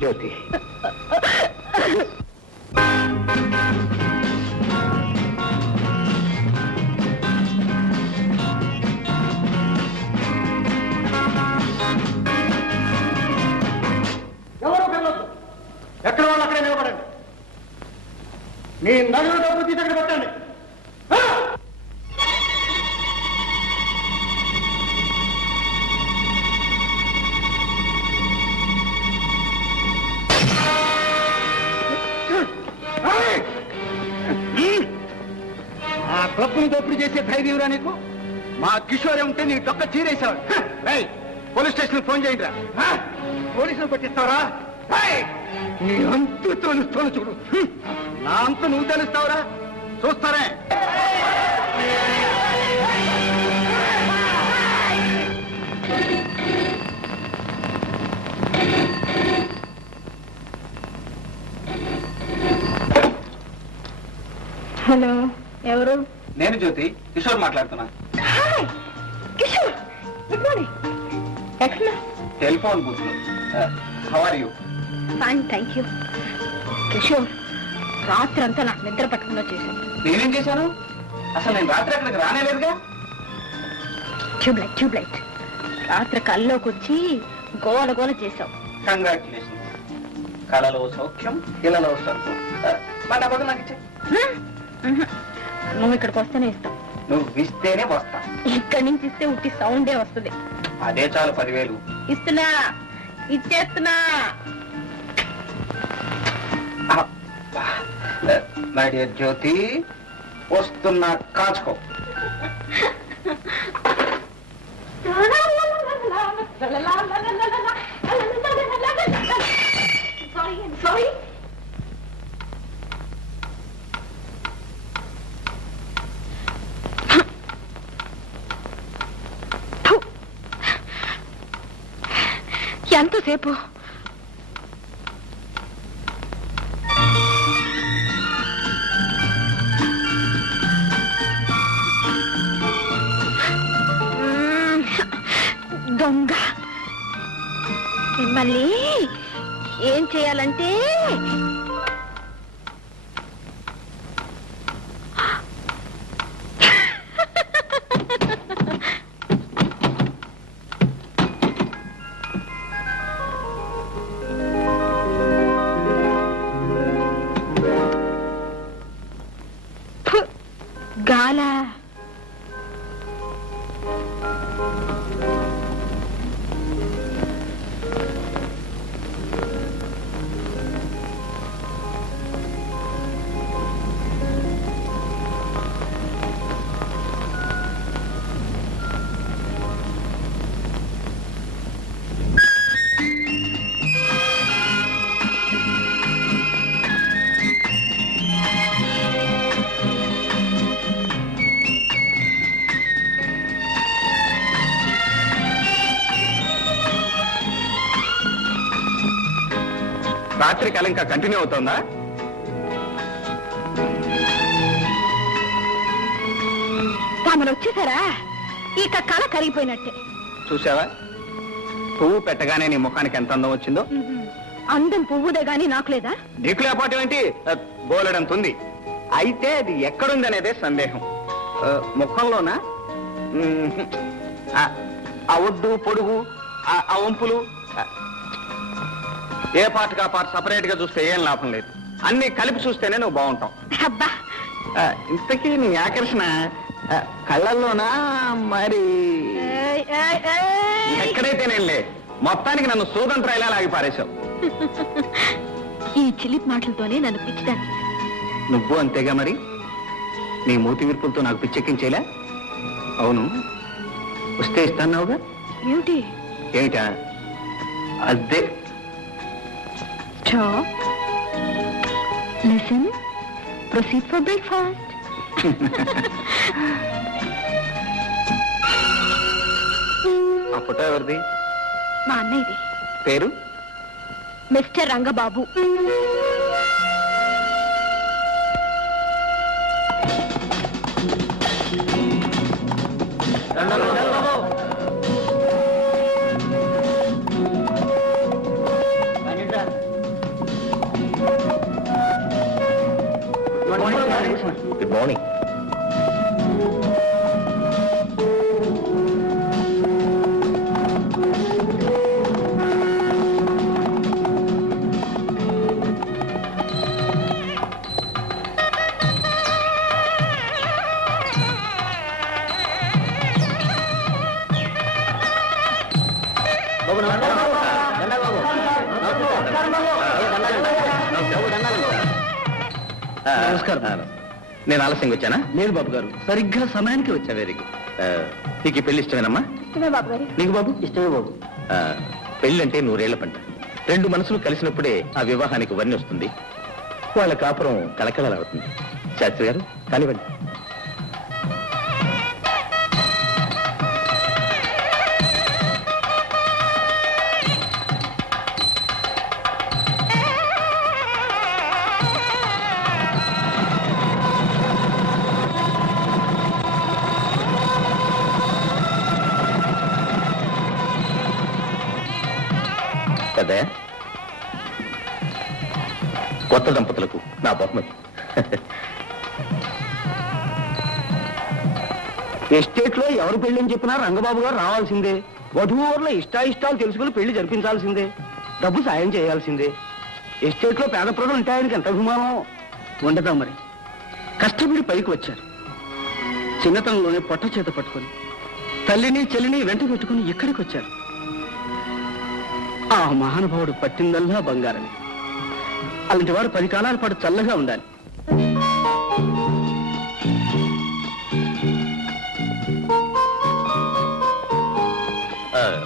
జ్యోతి ఎవరో పిల్లలు ఎక్కడ వాళ్ళు అక్కడే నిలబడండి. మీ నగలు డబ్బు తీసి అక్కడ పెట్టండి. ఆ క్లబ్ను దోపిడీ చేసే ధైర్యంరా నీకు? మా కిషోరే ఉంటే నీ డొక్క చీరేశాడు. పోలీస్ స్టేషన్ ఫోన్ చేయండి రా. పోలీసులు పట్టిస్తావరా? నీ అంతు తెలుస్తాను చూడు. నా అంతు నువ్వు తెలుస్తావురా? చూస్తారే. హలో, ఎవరు? నేను జ్యోతి, కిషోర్ మాట్లాడుతున్నా. Kishore, good morning. ఎక్కడ? టెలిఫోన్ బూత్ లో. How are you? Fine, thank you. Kishore, రాత్రి అంతా నాకు నిద్ర పట్టకుండా చేశాను. నేనేం చేశాను? అసలు నేను రాత్రి అక్కడికి రానేలేదుగా. ట్యూబ్లైట్ రాత్రి కల్లోకి వచ్చి గోల గోల చేశావు. కంగ్రాచులేషన్. కళలో సౌఖ్యం, ఇళ్లలో సౌఖ్యం. మా డబ్బు నాకు ఇచ్చే. నువ్వు ఇక్కడికి వస్తేనే ఇస్తావు. నువ్వు ఇస్తేనే వస్తా. ఇక్కడి నుంచి ఇస్తే ఉట్టి సౌండే వస్తుంది. అదే చాలు 10,000. ఇస్తున్నా, ఇచ్చేస్తున్నా. మై డియర్ జ్యోతి, వస్తున్నా, కాచుకో. సారీ. ఎంతసేపు? దొంగ. మిమ్మల్ని ఏం చేయాలంటే గాల. రాత్రి కళ ఇంకా కంటిన్యూ అవుతుందా? తమరు వచ్చేసారా? ఇక కళ కరిగిపోయినట్టే. చూసావా, పువ్వు పెట్టగానే నీ ముఖానికి ఎంత అందం వచ్చిందో. అందం పువ్వుదే గాని నాకు లేదా? నీకు లేకపోవటం ఏంటి? బోలెడంత ఉంది. అయితే అది ఎక్కడుంది అనేదే సందేహం. ముఖంలోనా? ఆ ఒడ్డు పొడుగు, ఆ వంపులు, ఏ పార్ట్ కా పార్ట్ సపరేట్ గా చూస్తే ఏం లాభం లేదు. అన్ని కలిపి చూస్తేనే నువ్వు బాగుంటావు. అబ్బా, ఇంతకీ నీ ఆకర్షణ కళ్ళల్లోనా మరి ఎక్కడైతేనేలే, మొత్తానికి నన్ను సూదంత్రాయిలా లాగి పారేశావు. ఈ చిలిపి మాటలతోనే నన్ను పిచ్చిదాన్ని. నువ్వు అంతేగా మరి. నీ మూతి విరుపులతో నాకు పిచ్చెక్కించేలా. అవును, వస్తే ఇస్తాన్నావుగా. ఏమిటి? ఏమిటా? అదే. Listen, proceed for breakfast. ఆ ఫోటో ఎవరిది? మా అన్నయ్యది. పేరు? మిస్టర్ రంగబాబు. Good morning. నమస్కారం. నేను ఆలస్యంగా వచ్చానా? లేదు బాబు గారు, సరిగ్గా సమయానికి వచ్చా. Very good. నీకు ఈ పెళ్లి ఇష్టమేనమ్మా? ఇష్టమే బాబు గారు. నీకు బాబు? ఇష్టమే బాబు. పెళ్ళంటే 100 ఏళ్ల పంట. 2 మనసులు కలిసినప్పుడే ఆ వివాహానికి వన్నీ వస్తుంది, వాళ్ళ కాపురం కలకలవుతుంది. శాస్త్రి గారు కానివ్వండి. కదా, కొత్త దంపతులకు నా బహుమతి. ఎస్టేట్ లో ఎవరు పెళ్లి చెప్పినా రంగబాబు గారు రావాల్సిందే. వధువుల ఇష్టాయిష్టాలు తెలుసుకుని పెళ్లి జరిపించాల్సిందే. డబ్బు సాయం చేయాల్సిందే. ఎస్టేట్ లో పేద ప్రజలు ఉంటే ఆయనకి ఎంత అభిమానం ఉండదా మరి. కష్టపడి పైకి వచ్చారు. చిన్నతనంలోనే పొట్ట చేత పట్టుకుని తల్లిని చెల్లిని వెంట పెట్టుకుని ఇక్కడికి వచ్చారు. ఆ మహానుభావుడు పట్టిందల్లా బంగారని. అలాంటి వాడు 10 కాలాల పాటు చల్లగా ఉండాలి.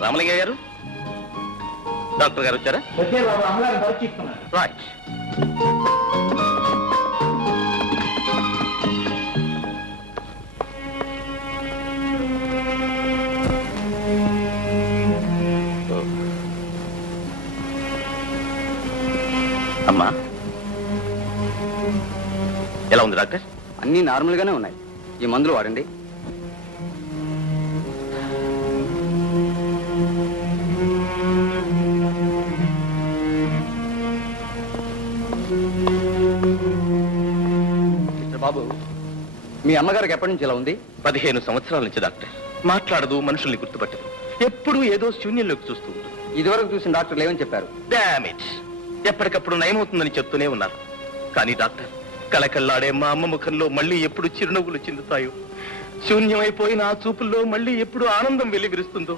రామలింగ గారు, డాక్టర్ గారు వచ్చారా? రైట్. అమ్మా, ఎలా ఉంది డాక్టర్? అన్నీ నార్మల్ గానే ఉన్నాయి. ఈ మందులు వాడండి. బాబు, మీ అమ్మగారికి ఎప్పటి నుంచి ఇలా ఉంది? 15 సంవత్సరాల నుంచి డాక్టర్. మాట్లాడదు, మనుషుల్ని గుర్తుపట్టదు, ఎప్పుడు ఏదో శూన్యంలోకి చూస్తూ ఉంటుంది. ఇదివరకు చూసిన డాక్టర్లు ఏమని చెప్పారు? డామేజ్. ఎప్పటికప్పుడు నయమవుతుందని చెప్తూనే ఉన్నారు. కానీ డాక్టర్, కళకళ్ళాడే మా అమ్మ ముఖంలో మళ్ళీ ఎప్పుడు చిరునవ్వులు చిందుతాయో, శూన్యమైపోయిన ఆ చూపుల్లో మళ్ళీ ఎప్పుడు ఆనందం వెలివిరుస్తుందో,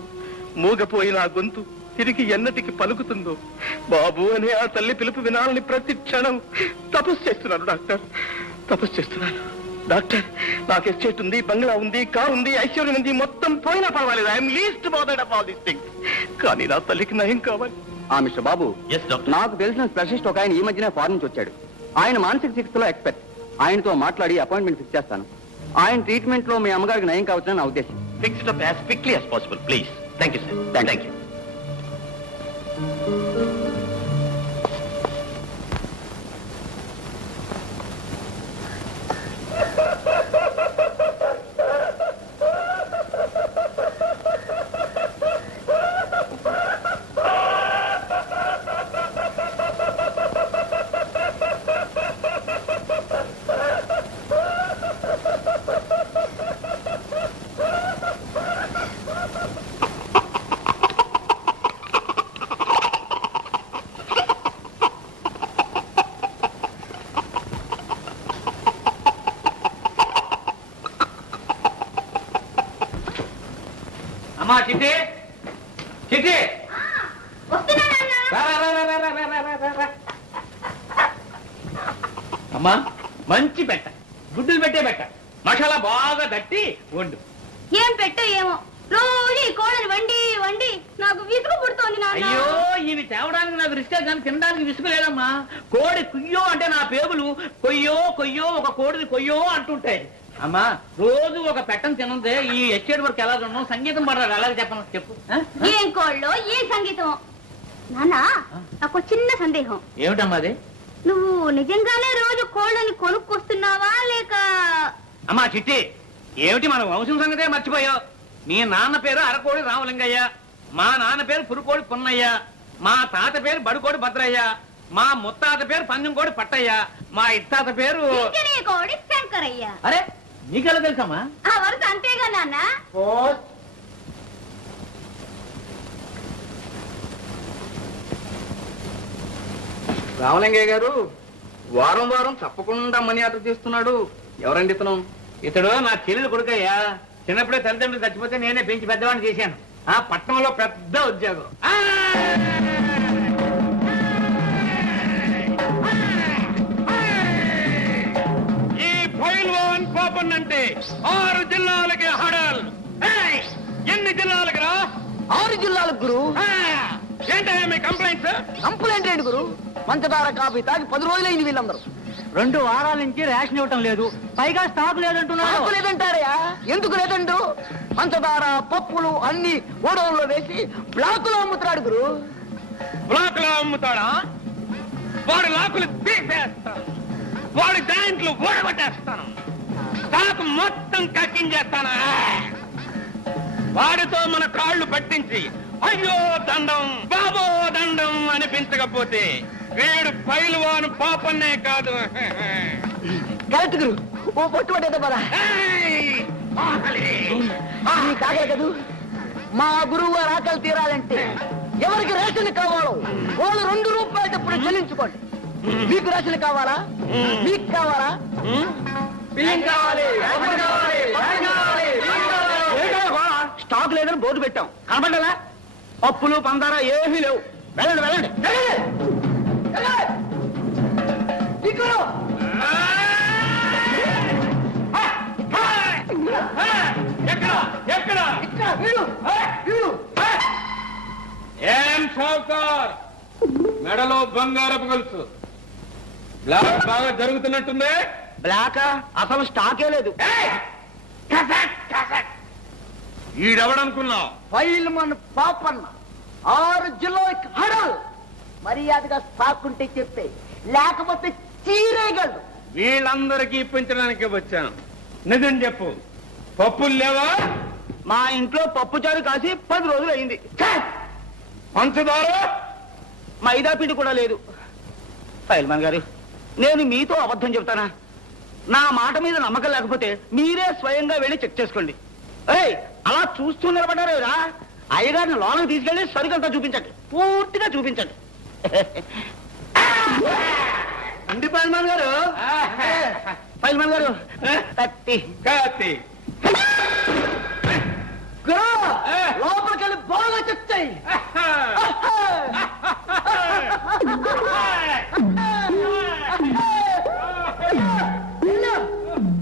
మూగపోయిన ఆ గొంతు తిరిగి ఎన్నటికి పలుకుతుందో, బాబు అనే ఆ తల్లి పిలుపు వినాలని ప్రతి క్షణం తపస్సు చేస్తున్నాను డాక్టర్, తపస్సు చేస్తున్నాను. డాక్టర్, నాకు ఎస్టేట్ ఉంది, బంగ్లా ఉంది, కారు ఉంది, ఐశ్వర్యం ఉంది, మొత్తం పోయినా పర్వాలేదు. I'm least bothered of all these things. కానీ నా తల్లికి నయం కావాలి. మిస్టర్ బాబు, నాకు తెలిసిన స్పెషలిస్ట్ ఒక ఆయన ఈ మధ్యన ఫారెన్ నుంచి వచ్చాడు. ఆయన మానసిక చికిత్సలో ఎక్స్పర్ట్. ఆయనతో మాట్లాడి అపాయింట్మెంట్ ఫిక్స్ చేస్తాను. ఆయన ట్రీట్మెంట్ లో మీ అమ్మగారికి నయం కావచ్చని నా ఉద్దేశం. Fix it up as quickly as possible please. Thank you sir. Thank you. అమ్మా చిట్టి చిట్టి అమ్మా మంచి పెట్ట గుడ్డులు పెట్టే పెట్ట మసాలా బాగా తట్టి వండు. ఏం పెట్టో ఏమో రోజు ఈ కోడలు వండి వండి నాకు విసుగు పుడుతోంది. అయ్యో ఇవి తేవడానికి నాకు రిస్కే కానీ తినడానికి విసుగు లేదమ్మా. కోడి కుయ్యో అంటే నా పేగులు కొయ్యో కొయ్యో ఒక కోడిని కొయ్యో అంటుంటాయి. అమ్మా రోజు ఒక పెట్టను తినందే ఈ ఎస్టేట్ వర్క్ ఎలా ఉన్నాం సంగీతం పడాలి అలాగే చెప్పను చెప్పు. ఏం కోళ్ళో ఏం సంగీతం నాన్న నాకు చిన్న సందేహం. ఏమిటమ్మా అది? నువ్వు నిజంగానే రోజు కోళ్ళని కొనుక్కొస్తున్నావా లేక? అమ్మా చిట్టి ఏమిటి మన వంశం సంగతే మర్చిపోయావు. మీ నాన్న పేరు అరకోడి రామలింగయ్య, మా నాన్న పేరు పురుకోడి పున్నయ్య, మా తాత పేరు బడుకోడి భద్రయ్య, మా ముత్తాత పేరు పందెంకోడి పట్టయ్య, మా ఇత్తాత పేరు కోడి శంకరయ్య. అరే నీకెలా తెలుసమ్మా? ఆ వరుస అంతేగా నాన్న. రామలింగయ్య గారు వారం వారం తప్పకుండా మనీ ఆర్డర్ చేస్తున్నాడు. ఎవరండి ఇతను? ఇతడు నా చెల్లెలు కొడుకయ్యా. చిన్నప్పుడే తల్లిదండ్రులు చచ్చిపోతే నేనే పెంచి పెద్దవాడిని చేశాను. ఆ పట్టణంలో పెద్ద ఉద్యోగం. ఈ పైల్వాన్ పాపన్ అంటే 6 జిల్లాలకి హడల్. ఎన్ని జిల్లాలకి రా? 6 జిల్లాలకు గురు. ఏంటయ్యా మీ కంప్లైంట్స్? కంప్లైంట్ ఏంటి గురు? పంచదార కాఫీ తాగి 10 రోజులైంది వీళ్ళందరూ. 2 వారాల నుంచి రేషన్ ఇవ్వటం లేదు, పైగా స్టాక్ లేదంటున్నారు. స్టాకు లేదంటారయా? ఎందుకు లేదండు? పంచదార పప్పులు అన్ని గోడౌన్లో వేసి బ్లాకులో అమ్ముతున్నాడు గురు. బ్లాక్ లో అమ్ముతాడా? వాడి లాకులు తీసేస్తాను, వాడి జాయింట్లు ఊడగొట్టేస్తాను, స్టాక్ మొత్తం కక్కించేస్తాను. వాడితో మన కాళ్ళు పట్టించి అయ్యో దండం బాబో దండం అనిపించకపోతే వీడు పైల్వాన్ పాపన్నే కాదు. కరెక్ట్ గురు. ఓ పొట్టు పట్టేదా పదా కాగల కదూ. మా గురువు గారు ఆకలి తీరాలంటే ఎవరికి రేషన్ కావాలో వాళ్ళు 2 రూపాయలు తప్పుడు చెల్లించుకోండి. మీకు రేషన్ కావాలా? మీకు కావాలా? బియ్యం కావాలి, స్టాక్ లేదని బోర్డు పెట్టాం, కనబడ్డా? పప్పులు పందారా ఏమీ లేవు. వెళ్ళండి వెళ్ళండి. ఏం షౌకార్ మెడలో బంగారపు గొలుసు బ్లాక్ బాగా జరుగుతున్నట్టుంది. బ్లాక్ అసలు స్టాకే లేదు. ఈడెవడనుకున్నావు? ఫైల్మన్ పాపన్న 6 జిల్లాలకు హడల్. మర్యాదగా స్టాక్ ఉంటే చెప్తే, లేకపోతే చీరేయగలడు. వీళ్ళందరికీ ఇప్పించడానికి వచ్చాను. నిజం చెప్పు, పప్పులు లేవా? మా ఇంట్లో పప్పు చారు కాసి 10 రోజులు అయింది. పంచదార మైదా పిండి కూడా లేదు. ఫైల్మన్ గారు, నేను మీతో అబద్ధం చెప్తానా? నా మాట మీద నమ్మకం లేకపోతే మీరే స్వయంగా వెళ్ళి చెక్ చేసుకోండి. ఏయ్, అలా చూస్తూ నిలబడ్డారు రా. అయ్యగారిని లోనకు తీసుకెళ్లి సరుకంతా చూపించండి, పూర్తిగా చూపించండి. అండి ఫైల్మన్ గారు. ఫైల్మన్ గారు కత్తి కాతి లోపలికి వెళ్ళి బాగా చెక్ చేయి.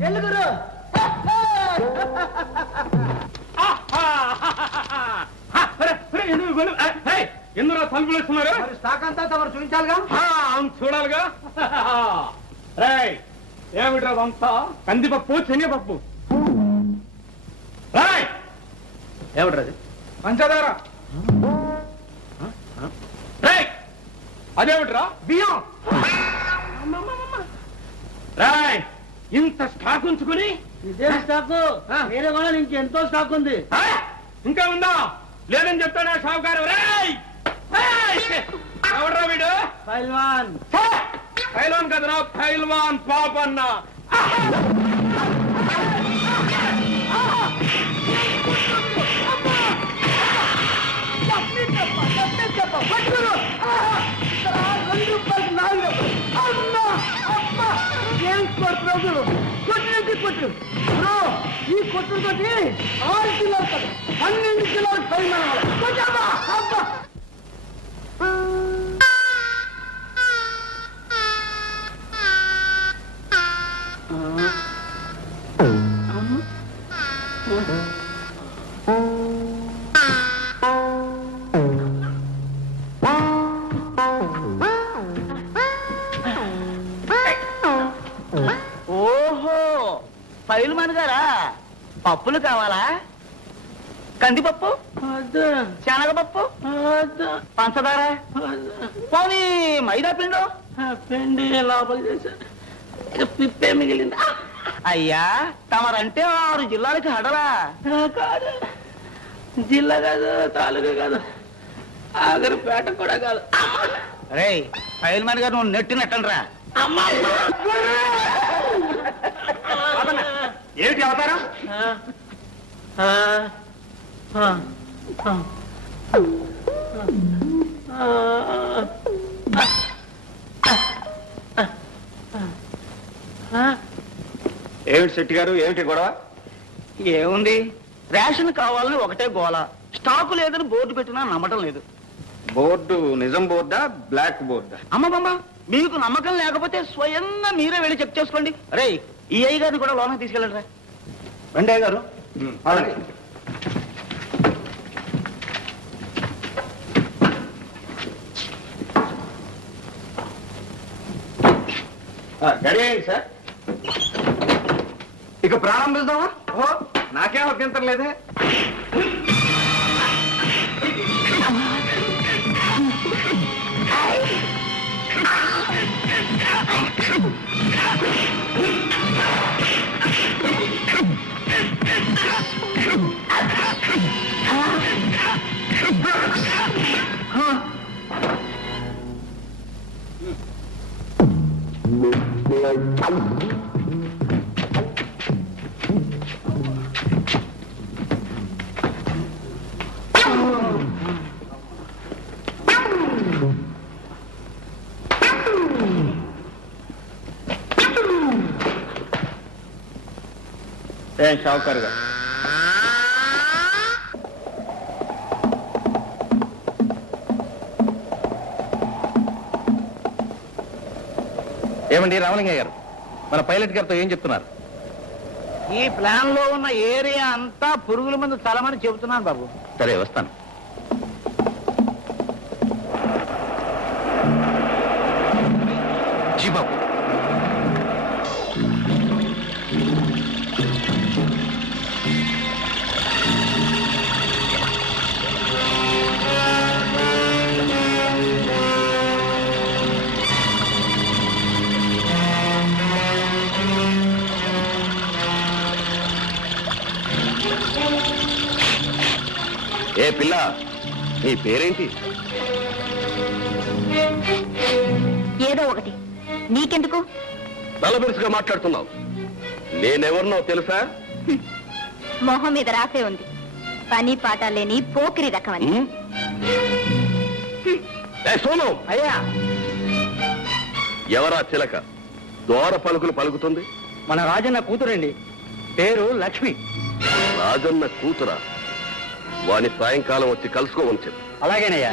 ఎల్లుగురు ఎందులో తలుపులు వేస్తున్నారు? స్టాక్ అంతా తమరు చూపించాలిగా. చూడాలిగా. రేయ్, ఏమిట్రా అంతా? కందిపప్పు శనగపప్పు. రేయ్, ఏమిట్రది? పంచదార. రేయ్, అదేమిట్రా? బియ్యం. రాయ్, ఇంత స్టాక్ ఉంచుకుని ఇదే స్టాక్, వేరే వాళ్ళ నుంచి ఎంతో స్టాక్ ఉంది. ఇంకా ఉందా? లేదని చెప్తాడా షావుకారు? రాయ్, ఎవడ్రా వీడు? పైల్వాన్. పైల్వాన్ కదరా, పైల్వాన్ పాపన్న. ఏం కొడుతున్నావు? కొట్టినట్టు కొట్టు. ఈ కొట్టుతోటి 6 కిలోలు 12 కిలోలు పరిమాణం. ఓహో పైల్మాన్ గారా, పప్పులు కావాలా? కందిపప్పు, శనగపప్పు, పంచదార, పోనీ మైదా పిండు? పిండి లోపల చేశాను, పిప్పే మిగిలింది. అయ్యా తమరంటే 6 జిల్లాలకి హడలా. కాదు, జిల్లా కాదు, తాలూకా కాదు, ఆగరిపేట కూడా కాదు. రే పైల్మాన్ గారు నువ్వు నెట్టినట్టనరా. ఏమిటి అవతారం? ఏమిటి శెట్టి గారు, ఏమిటి గొడవ? ఏముంది, రేషన్ కావాలని ఒకటే గోల, స్టాకు లేదని బోర్డు పెట్టినా నమ్మటం లేదు. బోర్డు నిజం బోర్డా, బ్లాక్ బోర్డా? అమ్మమ్మ, మీకు నమ్మకం లేకపోతే స్వయంగా మీరే వెళ్ళి చెక్ చేసుకోండి. రే ఈ అయ్య గారిని కూడా లోనకి తీసుకెళ్ళండి. రండి అయ్య గారు. గడి అయింది సార్, ఇక ప్రారంభిద్దామా? ఓ నాకేం అభ్యంతరం లేదే. ఏం షావుకారు గారు, ఏమండి రామలింగయ్య గారు, మన పైలట్ గారితో ఏం చెప్తున్నారు? ఈ ప్లాన్ లో ఉన్న ఏరియా అంతా పురుగుల మందు చలమని చెబుతున్నాను బాబు. సరే వస్తాను. జీ బాబు, ఏ పిల్ల, నీ పేరేంటి? ఏదో ఒకటి, నీకెందుకు? తలబిరుసుగా మాట్లాడుతున్నావు. నేనెవరినో తెలుసా? మొహం మీద రాసే ఉంది, పని పాట లేని పోకిరి రకమని. సోను, అయ్యా ఎవరా చిలక దోర పలుకులు పలుకుతుంది? మన రాజన్న కూతురండి, పేరు లక్ష్మి. రాజన్న కూతురా? వాని సాయంకాలం వచ్చి కలుసుకోమని చెప్పు. అలాగేనయ్యా.